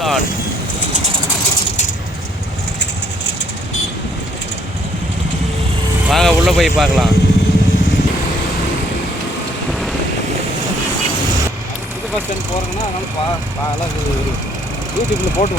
தான் வாங்க உள்ளே போய் பார்க்கலாம். புது பஸ் ஸ்டாண்ட் போகிறோங்கன்னா அதனால் யூடியூப்பில் போட்டு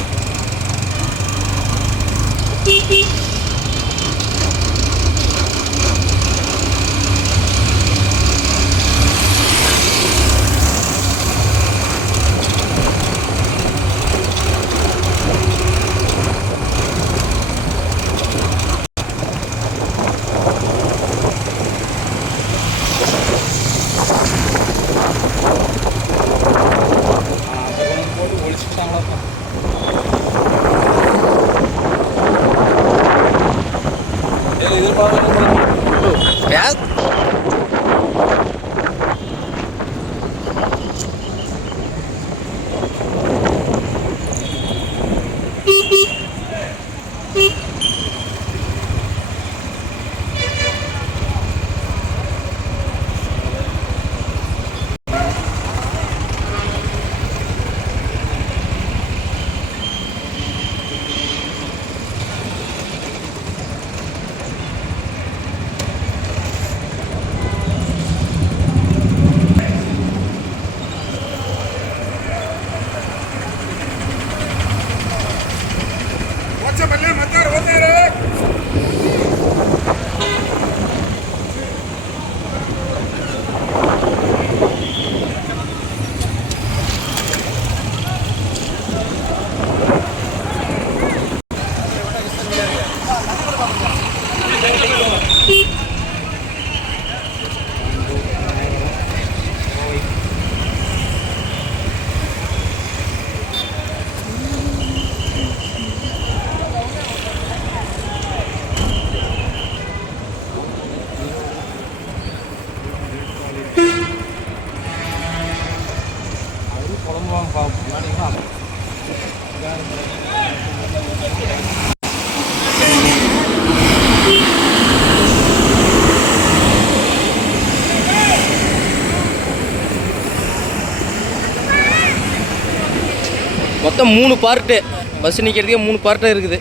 மொத்தம் 3 பார்ட்டு பஸ் நிற்கிறதுக்கே 3 பார்ட்டாக இருக்குது.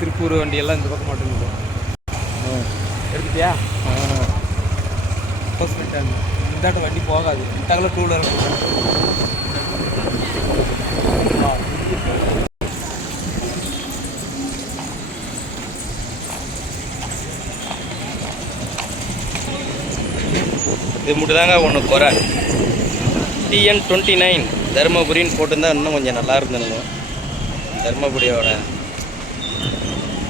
திருப்பூர் வண்டியெல்லாம் இந்த பக்கம் மாட்டேங்குது. எடுத்துட்டியா? போஸ்ட் பண்ணிட்டாங்க. இந்தாட்ட வண்டி போகாது. இந்தாக்கில் 2 வீலர் இது மட்டும் தாங்க ஒன்று குறை. TN29 தருமபுரின்னு போட்டிருந்தா இன்னும் கொஞ்சம் நல்லா இருந்ததுங்க. தருமபுரியோட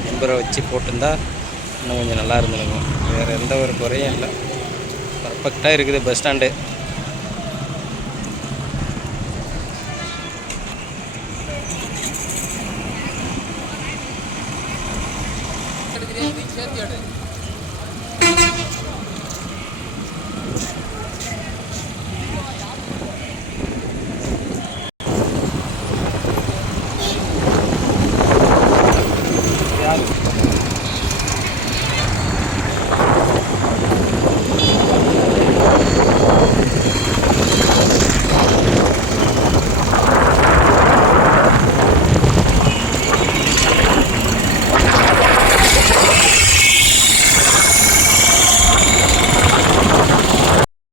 நம்பரை வச்சு போட்டிருந்தா இன்னும் கொஞ்சம் நல்லா இருந்ததுங்க. வேறு எந்த ஒரு குறையும் இல்லை, பர்ஃபெக்டாக இருக்குது பஸ் ஸ்டாண்டு.